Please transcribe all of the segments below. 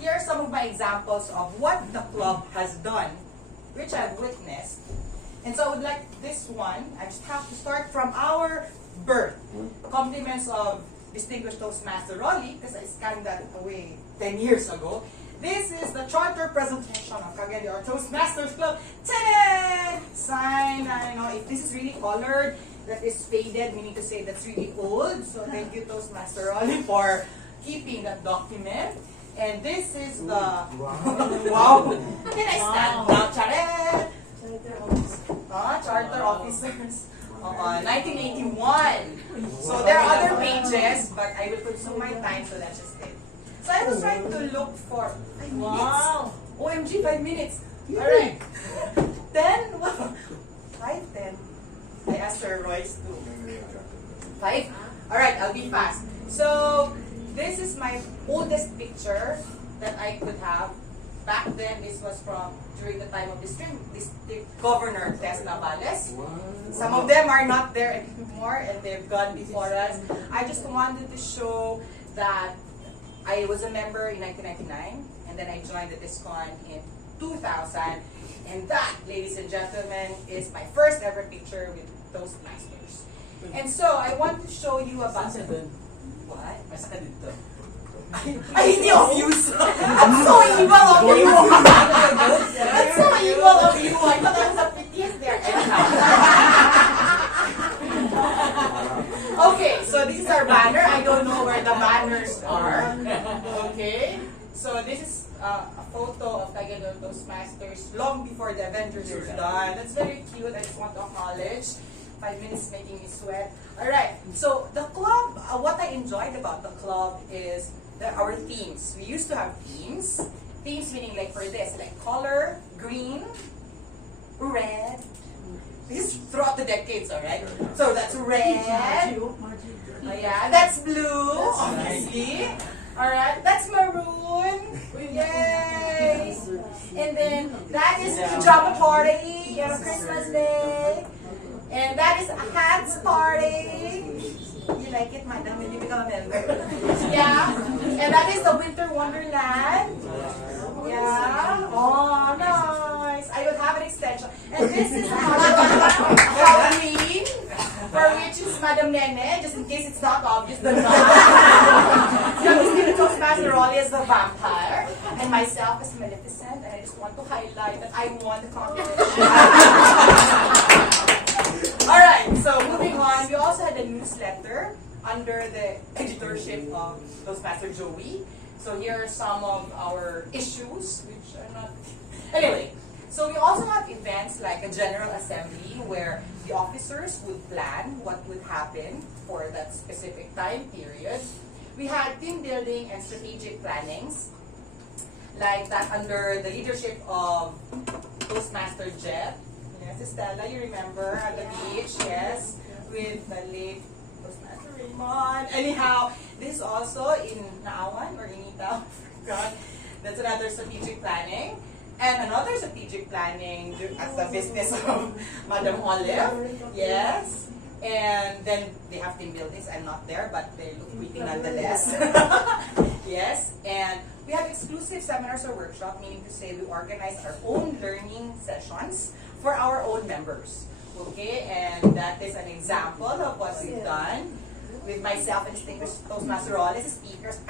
here are some of my examples of what the club has done, which I've witnessed. And so I would like this one, I just have to start from our birth. Compliments of distinguished Toastmaster Rolly, because I scanned that away 10 years ago. This is the charter presentation of Cagayan or Toastmasters Club. Ta-da! Signed, I don't know if this is really colored, that is faded, meaning to say that's really old. So thank you, Toastmaster Rolly, for keeping that document. And this is the wow. Can I stand now? Charet! Charter officers. 1981. So there are other pages, but I will consume my time, so that's just it. So I was trying to look for 5 minutes. Wow. OMG, 5 minutes. Alright. 10? 5, 10. I asked Sir Royce to 5? Alright, I'll be fast. So this is my oldest picture that I could have. Back then, this was from during the time of District Governor Tess Navales. Some of them are not there anymore and they've gone before us. I just wanted to show that I was a member in 1999 and then I joined the DISCON in 2000. And that, ladies and gentlemen, is my first ever picture with Toastmasters. And so I want to show you about what? Ay, hindi obvious. I'm so evil of you. I'm so evil of you. I thought I was a PTS there. Okay, so this is our banner. I don't know where the banners are. Okay, so this is a photo of Cagayan Toastmasters long before the Avengers was done. That's very cute. I just want to acknowledge. 5 minutes making me sweat. Alright, so the club, what I enjoyed about the club is our themes. We used to have themes. Themes meaning like for this, like color, green, red. This is throughout the decades, alright? So that's red. Yeah, that's blue, obviously. Alright, that's maroon. Yay! And then that is pajama party, you know, Christmas Day. And that is a hats party. You like it, madam, when you become a member. Yeah. And that is the Winter Wonderland. Yeah. Oh, nice. I will have an extension. And this is Halloween, for which is Madam Nene, just in case it's not obvious. The Toastmaster Rolly is the vampire, and myself is Maleficent, and I just want to highlight that I won the competition. Alright, so moving on, we also had a newsletter under the editorship of Toastmaster Joey. So here are some of our issues, which are not... Anyway, so we also have events like a General Assembly where the officers would plan what would happen for that specific time period. We had team building and strategic plannings, like that under the leadership of Toastmaster Jet. Yes, Estella, you remember at the beach, yes, with the late Toastmaster Raymond. Anyhow, this also in Naawan or in Itaw, God, that's another strategic planning. And another strategic planning as the business of Madam Olive, yes. And then they have team buildings. I'm not there, but they look pretty nonetheless. Yes, and we have exclusive seminars or workshops, meaning to say we organize our own learning sessions for our own members. Okay, and that is an example of what we've done with myself and distinguished Toastmaster Rolly as speakers.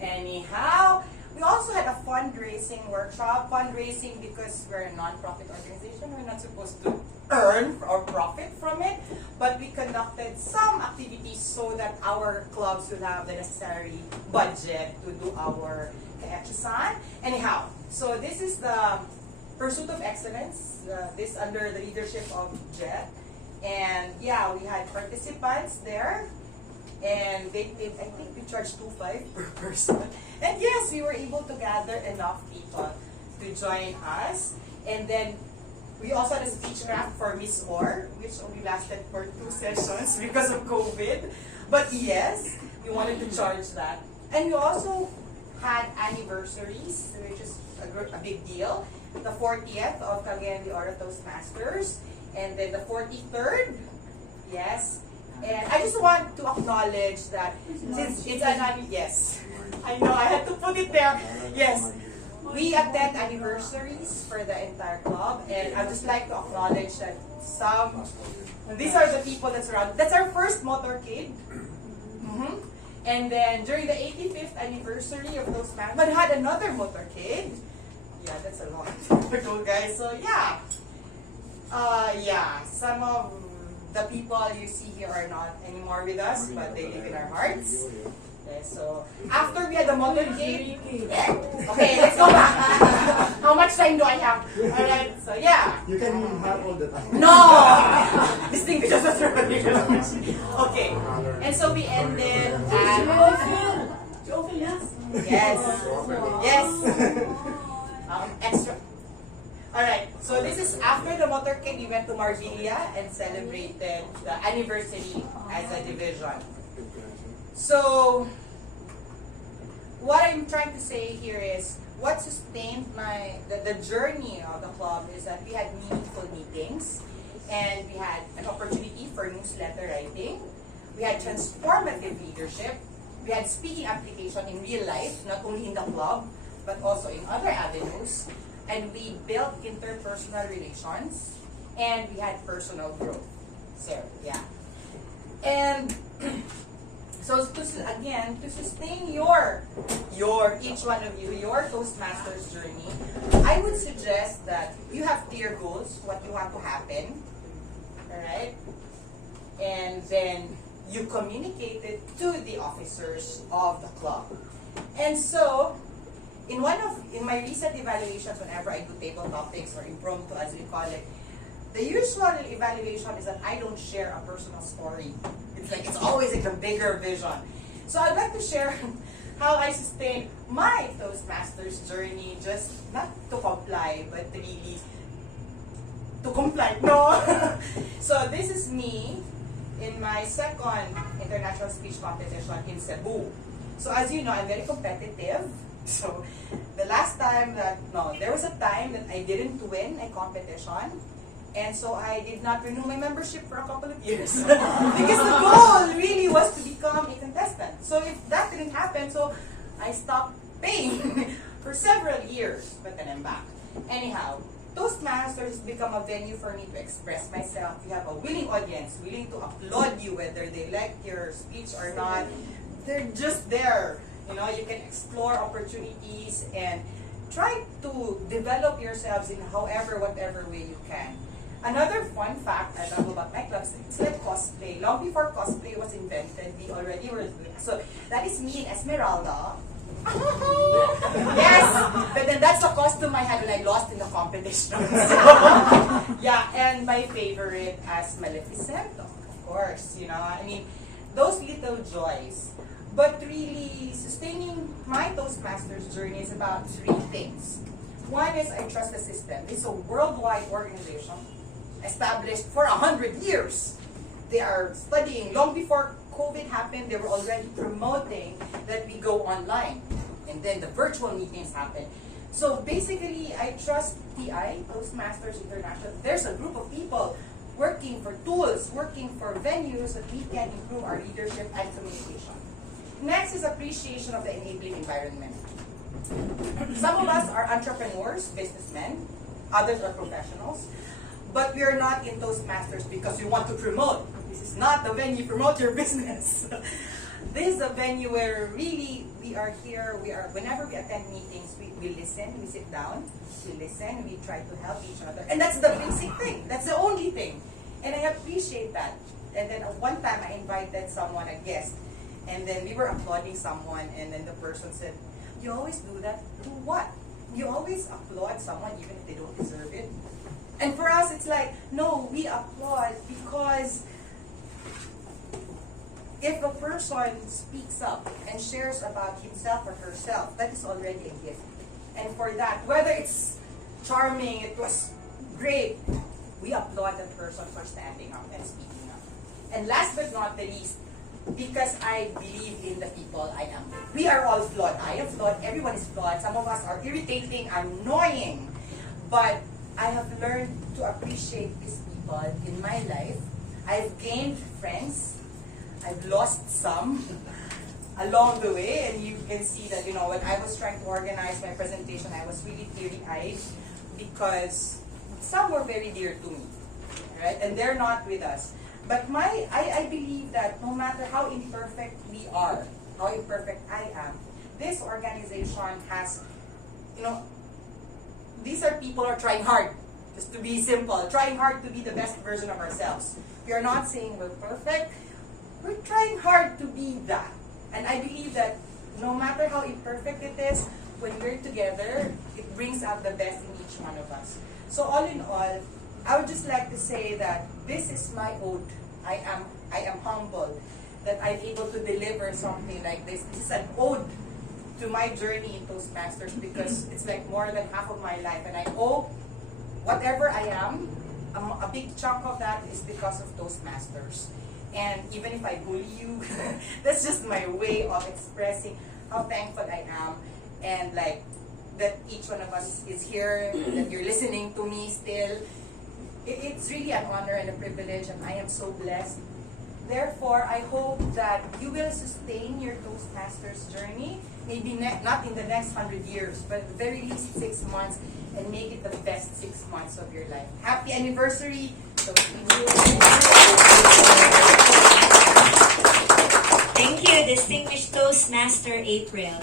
Anyhow, we also had a fundraising workshop. Fundraising because we're a non-profit organization. We're not supposed to earn or profit from it, but we conducted some activities so that our clubs will have the necessary budget to do our kayachisan. Anyhow, so this is the Pursuit of Excellence, this under the leadership of Jet. And yeah, we had participants there. And I think we charged $2.5 per person. And yes, we were able to gather enough people to join us. And then we also had a speech raft for Miss Orr, which only lasted for 2 sessions because of COVID. But yes, we wanted to charge that. And we also had anniversaries, which is a big deal. The 40th of Cagayan de Oro Toastmasters. And then the 43rd, yes. And I just want to acknowledge that since it's an yes. I know, I had to put it there. Yes. We attend anniversaries for the entire club, and I'd just like to acknowledge that these are the people that's around. That's our first motorcade. And then during the 85th anniversary of Toastmasters, we had another motorcade. Yeah, that's a lot to go, guys. So yeah. Some of the people you see here are not anymore with us, but they live in our hearts. Okay, so after we had the motorcade, okay, let's go back. How much time do I have? Alright, so yeah. You can have all the time. No! This thing just okay. And so we ended at yes. Extra. Alright, so this is after the motorcade, we went to Marvilla and celebrated the anniversary as a division. So, what I'm trying to say here is, what sustained the journey of the club is that we had meaningful meetings, and we had an opportunity for newsletter writing, we had transformative leadership, we had speaking application in real life, not only in the club, but also in other avenues, and we built interpersonal relations, and we had personal growth. So, yeah. And so to sustain each one of you, your Toastmasters journey, I would suggest that you have clear goals, what you want to happen, alright? And then you communicate it to the officers of the club. And so, in my recent evaluations, whenever I do table topics or impromptu as we call it, the usual evaluation is that I don't share a personal story. It's always like a bigger vision. So I'd like to share how I sustained my Toastmasters journey, just not to comply, but really to comply. No. So this is me in my second international speech competition in Cebu. So as you know, I'm very competitive. So there was a time that I didn't win a competition. And so I did not renew my membership for a couple of years. Because the goal really was to become a contestant. So if that didn't happen, so I stopped paying for several years. But then I'm back. Anyhow, Toastmasters has become a venue for me to express myself. You have a willing audience, willing to applaud you whether they like your speech or not. They're just there. You know, you can explore opportunities and try to develop yourselves in whatever way you can. Another fun fact I love about my clubs, it's like cosplay. Long before cosplay was invented, we already were doing. So that is me and Esmeralda. Yes! But then that's the costume I had when I lost in the competition. Yeah, and my favorite as Maleficent, of course, you know. I mean, those little joys. But really, sustaining my Toastmasters journey is about three things. One is I trust the system. It's a worldwide organization established for 100 years. They are studying. Long before COVID happened, they were already promoting that we go online. And then the virtual meetings happened. So basically, I trust TI, Toastmasters International. There's a group of people working for tools, working for venues that we can improve our leadership and communication. Next is appreciation of the enabling environment. Some of us are entrepreneurs, businessmen. Others are professionals. But we are not in Toastmasters because we want to promote. This is not the venue to promote your business. This is a venue where really we are here. Whenever we attend meetings, we listen, we sit down, we listen, we try to help each other. And that's the basic thing. That's the only thing. And I appreciate that. And then one time I invited someone, a guest, and then we were applauding someone, and then the person said, "You always do that? Do what? You always applaud someone even if they don't deserve it?" And for us, it's like, no, we applaud because if a person speaks up and shares about himself or herself, that is already a gift. And for that, whether it's charming, it was great, we applaud that person for standing up and speaking up. And last but not the least, because I believe in the people I am. We are all flawed. I am flawed. Everyone is flawed. Some of us are irritating, annoying. But I have learned to appreciate these people in my life. I've gained friends. I've lost some. along the way, and you can see that, when I was trying to organize my presentation, I was really teary-eyed because some were very dear to me, right? And they're not with us. But I believe that no matter how imperfect we are, how imperfect I am, this organization has, these are people who are trying hard, just to be simple, trying hard to be the best version of ourselves. We are not saying we're perfect, we're trying hard to be that. And I believe that no matter how imperfect it is, when we're together, it brings out the best in each one of us. So all in all, I would just like to say that this is my ode. I am humbled that I'm able to deliver something like this. This is an ode to my journey in Toastmasters because it's like more than half of my life. And I hope whatever I am, a big chunk of that is because of Toastmasters. And even if I bully you, that's just my way of expressing how thankful I am. And like, that each one of us is here, that you're listening to me still. It's really an honor and a privilege, and I am so blessed. Therefore, I hope that you will sustain your Toastmasters journey, maybe not in the next 100 years, but at the very least 6 months, and make it the best 6 months of your life. Happy anniversary! Thank you, distinguished Toastmaster April.